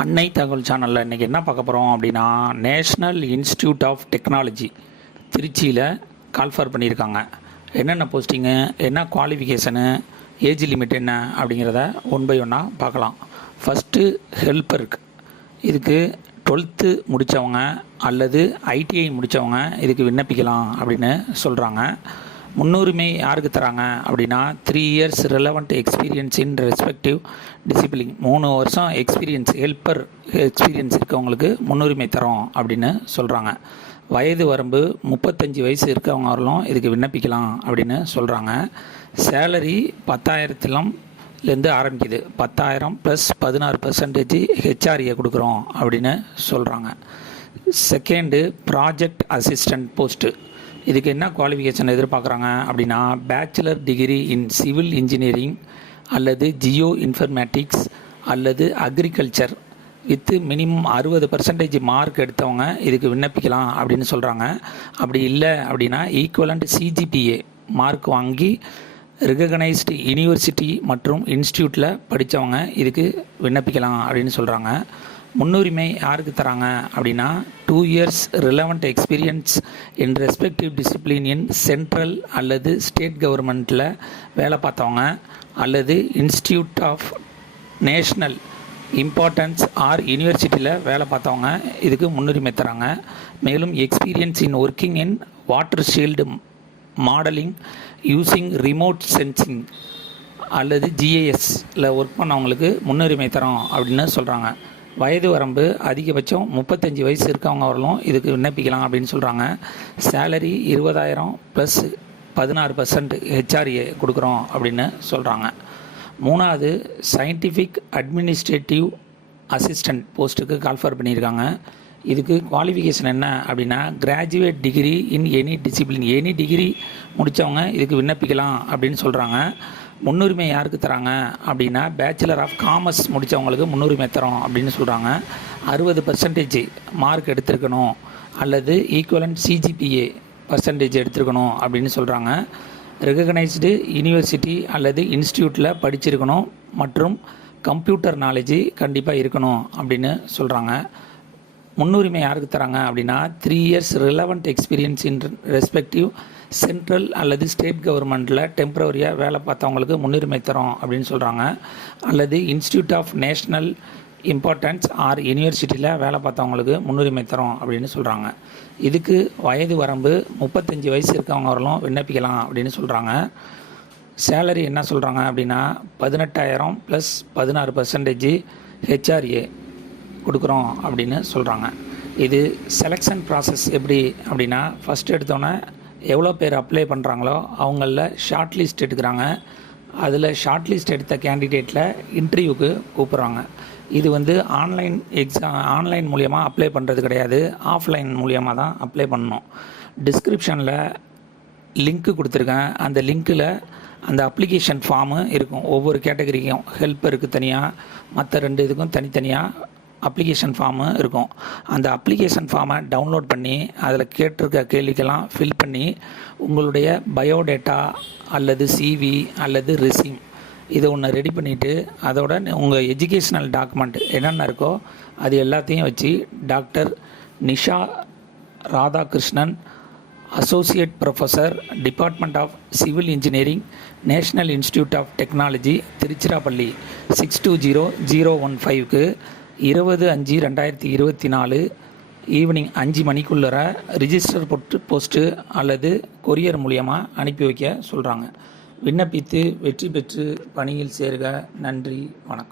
அன்னை தகவல் சேனலில் இன்றைக்கி என்ன பார்க்க போகிறோம் அப்படின்னா, நேஷ்னல் இன்ஸ்டியூட் ஆஃப் டெக்னாலஜி திருச்சியில் கால்ஃபர் பண்ணியிருக்காங்க. என்னென்ன போஸ்டிங்கு, என்ன குவாலிஃபிகேஷனு, ஏஜ் லிமிட் என்ன அப்படிங்கிறத ஒன் பை ஒன்னாக பார்க்கலாம். ஃபஸ்ட்டு ஹெல்ப்பருக்கு, இதுக்கு 12th முடித்தவங்க அல்லது ஐடிஐ முடித்தவங்க இதுக்கு விண்ணப்பிக்கலாம் அப்படின்னு சொல்கிறாங்க. முன்னுரிமை யாருக்கு தராங்க அப்படின்னா 3 years relevant experience in respective discipline. 3 வருஷம் எக்ஸ்பீரியன்ஸ், ஹெல்ப்பர் எக்ஸ்பீரியன்ஸ் இருக்கவங்களுக்கு முன்னுரிமை தரோம் அப்படின்னு சொல்கிறாங்க. வயது வரம்பு 35 வயசு இருக்கவங்க வரலும் இதுக்கு விண்ணப்பிக்கலாம் அப்படின்னு சொல்கிறாங்க. சேலரி 10,000லேருந்து ஆரம்பிக்குது. 10,000 ப்ளஸ் 16% ஹெச்ஆர்ஏ கொடுக்குறோம் அப்படின்னு சொல்கிறாங்க. செகண்டு ப்ராஜெக்ட் அசிஸ்டண்ட் போஸ்ட்டு, இதுக்கு என்ன குவாலிஃபிகேஷன் எதிர்பார்க்குறாங்க அப்படின்னா, bachelor degree in civil engineering அல்லது ஜியோ இன்ஃபர்மேட்டிக்ஸ் அல்லது அக்ரிகல்ச்சர் வித்து மினிமம் 60% மார்க் எடுத்தவங்க இதுக்கு விண்ணப்பிக்கலாம் அப்படின்னு சொல்கிறாங்க. அப்படி இல்லை அப்படின்னா ஈக்குவலண்ட் சிஜிபிஏ மார்க் வாங்கி ரெகக்னைஸ்டு யூனிவர்சிட்டி மற்றும் இன்ஸ்டியூட்டில் படித்தவங்க இதுக்கு விண்ணப்பிக்கலாம் அப்படின்னு சொல்கிறாங்க. முன்னுரிமை யாருக்கு தராங்க அப்படின்னா 2 years relevant experience in respective discipline in central அல்லது ஸ்டேட் கவர்மெண்ட்டில் வேலை பார்த்தவங்க அல்லது institute of national importance or யூனிவர்சிட்டியில் வேலை பார்த்தவங்க இதுக்கு முன்னுரிமை தராங்க. மேலும் experience in working in water shield modelling using remote sensing அல்லது ஜிஏஎஸ்ல ஒர்க் பண்ணவங்களுக்கு முன்னுரிமை தரோம் அப்படின்னு சொல்கிறாங்க. வயது வரம்பு அதிகபட்சம் 35 வயசு இருக்கவங்க வரலும் இதுக்கு விண்ணப்பிக்கலாம் அப்படின்னு சொல்கிறாங்க. சேலரி 20,000 ப்ளஸ் 16% ஹெச்ஆர்ஏ கொடுக்குறோம் அப்படின்னு சொல்கிறாங்க. மூணாவது சயின்டிஃபிக் அட்மினிஸ்ட்ரேட்டிவ் அசிஸ்டண்ட் போஸ்ட்டுக்கு கால்ஃபர் பண்ணியிருக்காங்க. இதுக்கு குவாலிஃபிகேஷன் என்ன அப்படின்னா, graduate degree in any discipline, any degree முடித்தவங்க இதுக்கு விண்ணப்பிக்கலாம் அப்படின்னு சொல்கிறாங்க. முன்னுரிமை யாருக்கு தராங்க அப்படின்னா, பேச்சுலர் ஆஃப் காமர்ஸ் முடித்தவங்களுக்கு முன்னுரிமை தரோம் அப்படின்னு சொல்கிறாங்க. 60% மார்க் எடுத்திருக்கணும் அல்லது ஈக்குவலண்ட் சிஜிபிஏ பர்சன்டேஜ் எடுத்திருக்கணும் அப்படின்னு சொல்கிறாங்க. ரெகக்னைஸ்டு யூனிவர்சிட்டி அல்லது இன்ஸ்டியூட்டில் படிச்சிருக்கணும் மற்றும் கம்ப்யூட்டர் நாலேஜ் கண்டிப்பாக இருக்கணும் அப்படின்னு சொல்கிறாங்க. முன்னுரிமை யாருக்கு தராங்க அப்படின்னா 3 years relevant experience in respective central அல்லது ஸ்டேட் கவர்மெண்ட்டில் டெம்பரவரியாக வேலை பார்த்தவங்களுக்கு முன்னுரிமை தரோம் அப்படின்னு சொல்கிறாங்க. அல்லது institute of national importance or யூனிவர்சிட்டியில் வேலை பார்த்தவங்களுக்கு முன்னுரிமை தரோம் அப்படின்னு சொல்கிறாங்க. இதுக்கு வயது வரம்பு 35 வயசு இருக்கவங்க வரலும் விண்ணப்பிக்கலாம் அப்படின்னு சொல்கிறாங்க. சேலரி என்ன சொல்கிறாங்க அப்படின்னா 18,000 ப்ளஸ் 16% ஹெச்ஆர்ஏ கொடுக்குறோம் அப்படின்னு சொல்கிறாங்க. இது செலெக்ஷன் ப்ராசஸ் எப்படி அப்படின்னா, ஃபஸ்ட் எடுத்தோன்னே எவ்வளோ பேர் அப்ளை பண்ணுறாங்களோ அவங்களில் ஷார்ட் லிஸ்ட் எடுக்கிறாங்க. அதில் ஷார்ட் லிஸ்ட் எடுத்த கேண்டிடேட்டில் இன்டர்வியூக்கு கூப்பிட்றாங்க. இது ஆன்லைன் மூலியமாக அப்ளை பண்ணுறது கிடையாது, ஆஃப்லைன் மூலியமாக தான் அப்ளை பண்ணணும். டிஸ்கிரிப்ஷனில் லிங்க்கு கொடுத்துருக்கேன். அந்த லிங்க்கில் அந்த அப்ளிகேஷன் ஃபார்மு இருக்கும். ஒவ்வொரு கேட்டகரிக்கும் ஹெல்ப்பருக்கு தனியாக, மற்ற 2 இதுக்கும் தனித்தனியாக அப்ளிகேஷன் ஃபார்மு இருக்கும். அந்த அப்ளிகேஷன் ஃபார்மை டவுன்லோட் பண்ணி அதில் கேட்டிருக்க கேள்விக்கெல்லாம் ஃபில் பண்ணி உங்களுடைய பயோடேட்டா அல்லது சிவி அல்லது ரெஸ்யூம் இதை ஒன்று ரெடி பண்ணிவிட்டு அதோட உங்கள் எஜுகேஷ்னல் டாக்குமெண்ட் என்னென்ன இருக்கோ அது எல்லாத்தையும் வச்சு doctor Nisha Radhakrishnan, associate professor, department of civil engineering, national institute of technology, Tiruchirappalli 620015க்கு 20/5/2024 ஈவினிங் 5 மணிக்குள்ளே ரிஜிஸ்டர் போஸ்ட்டு அல்லது கொரியர் மூலியமாக அனுப்பி வைக்க சொல்கிறாங்க. விண்ணப்பித்து வெற்றி பெற்று பணியில் சேர்க. நன்றி, வணக்கம்.